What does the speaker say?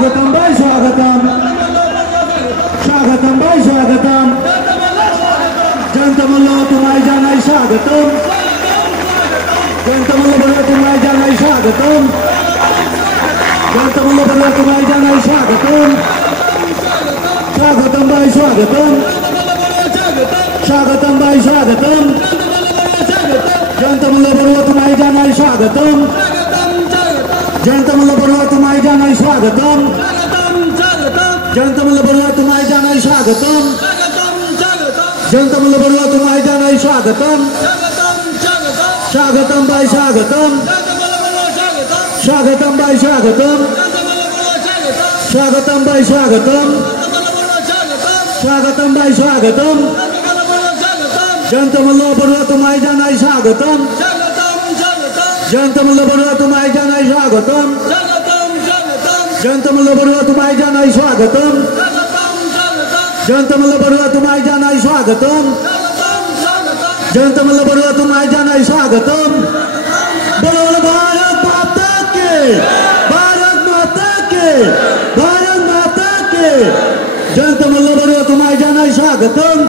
स्वागतम भाई स्वागतम स्वागतम भाई स्वागतम जनतमल्लो तुम्हारी जानाई स्वागतम जनतमल्लो बड़ा तुम्हारी जानाई स्वागतम जनतमल्लो बड़ा तुम्हारी जानाई स्वागतम स्वागतम भाई स्वागतम स्वागतम भाई स्वागतम जनतमल्लो बड़ा तुम्हारी जानाई स्वागतम जनतमल्लो बड़ा तुम्हारी जानाई स्वागतम जनतमल्लो बड़ा तुम्हारी जानाई स्वागतम जनतमल्लो बड़ा तुम्हारी जानाई स्वागतम स्वागतम भाई स्वागतम स्वागतम भाई स्वागतम स्वागतम भाई स्वागतम स्वागतम भाई स्वागतम जनतमल्लो बड़ा तुम्हारी जानाई स्वागतम जनतमल्लो बड़ा तुम्हारी जानाई स्वागतम जनतमल्लो बड़ा तुम्हारी जानाई स्वागतम जनतमल्लो बड़ा तुम्हारी जानाई स्वागतम जनतमल्लो बड़ा तुम्हारी जानाई स्वागतम बोलो भारत माता के भारत माता के भारत माता के जनतमल्लो बड़ा तुम्हारी जानाई स्वागतम।